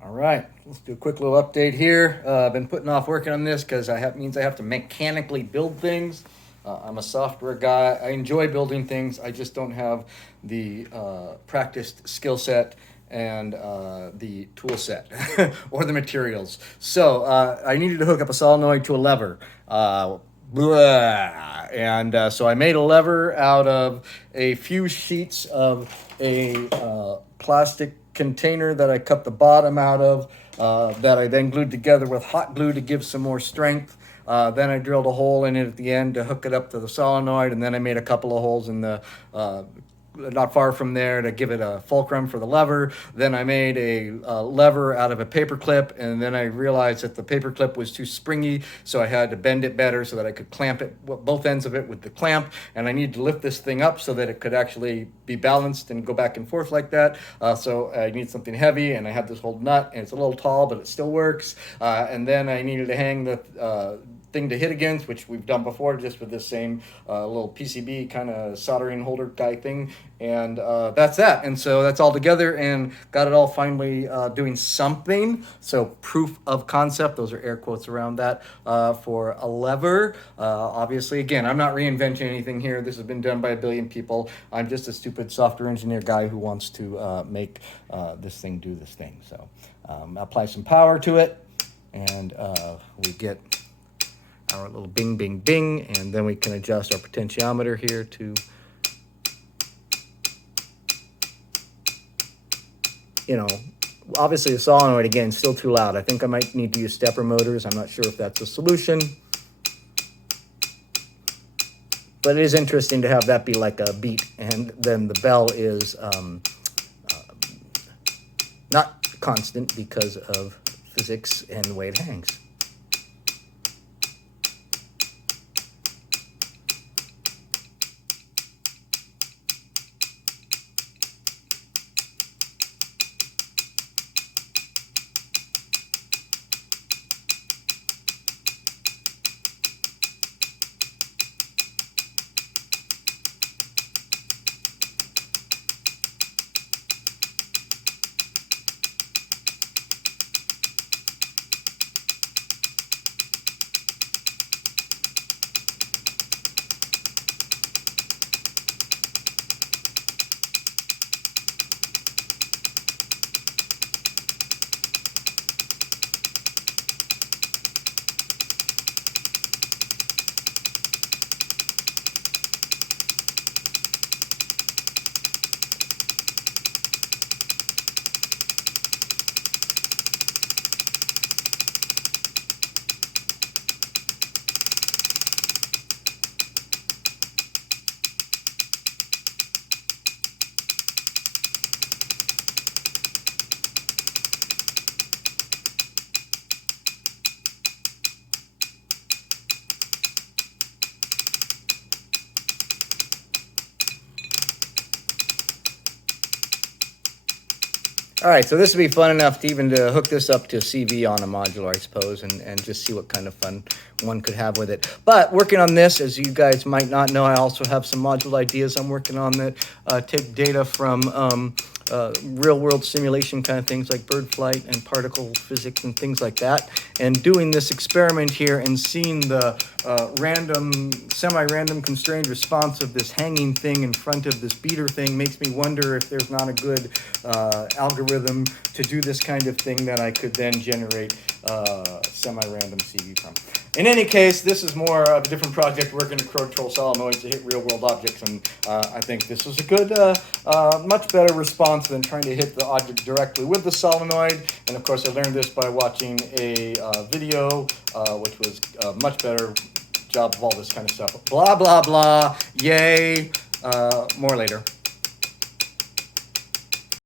All right, let's do a quick little update here. I've been putting off working on this because means I have to mechanically build things. I'm a software guy. I enjoy building things. I just don't have the practiced skill set and the tool set or the materials. So I needed to hook up a solenoid to a lever. So I made a lever out of a few sheets of a plastic container that I cut the bottom out of, that I then glued together with hot glue to give some more strength. Then I drilled a hole in it at the end to hook it up to the solenoid, and then I made a couple of holes in the not far from there to give it a fulcrum for the lever. Then I made a lever out of a paper clip, and then I realized that the paper clip was too springy, so I had to bend it better so that I could clamp it, both ends of it, with the clamp. And I needed to lift this thing up so that it could actually be balanced and go back and forth like that. So I need something heavy, and I have this whole nut, and it's a little tall, but it still works. And then I needed to hang the thing to hit against, which we've done before, just with this same little PCB kind of soldering holder guy thing. And that's that. And so that's all together, and got it all finally doing something. So proof of concept, those are air quotes around that, for a lever. Obviously, again, I'm not reinventing anything here. This has been done by a billion people. I'm just a stupid software engineer guy who wants to make this thing do this thing. So apply some power to it, and we get our little bing, bing, bing, and then we can adjust our potentiometer here to, obviously the solenoid, again, still too loud. I think I might need to use stepper motors. I'm not sure if that's a solution. But it is interesting to have that be like a beat, and then the bell is not constant because of physics and the way it hangs. All right, so this would be fun enough to even to hook this up to a CV on a modular, I suppose, and just see what kind of fun one could have with it. But working on this, as you guys might not know, I also have some module ideas I'm working on that take data from real-world simulation kind of things like bird flight and particle physics and things like that. And doing this experiment here and seeing the semi-random constrained response of this hanging thing in front of this beater thing makes me wonder if there's not a good algorithm to do this kind of thing that I could then generate semi-random CV from. In any case, this is more of a different project, working to control solenoids to hit real-world objects, and I think this was a good, much better response than trying to hit the object directly with the solenoid. And of course, I learned this by watching a video, which was a much better job of all this kind of stuff. Blah, blah, blah. Yay. More later.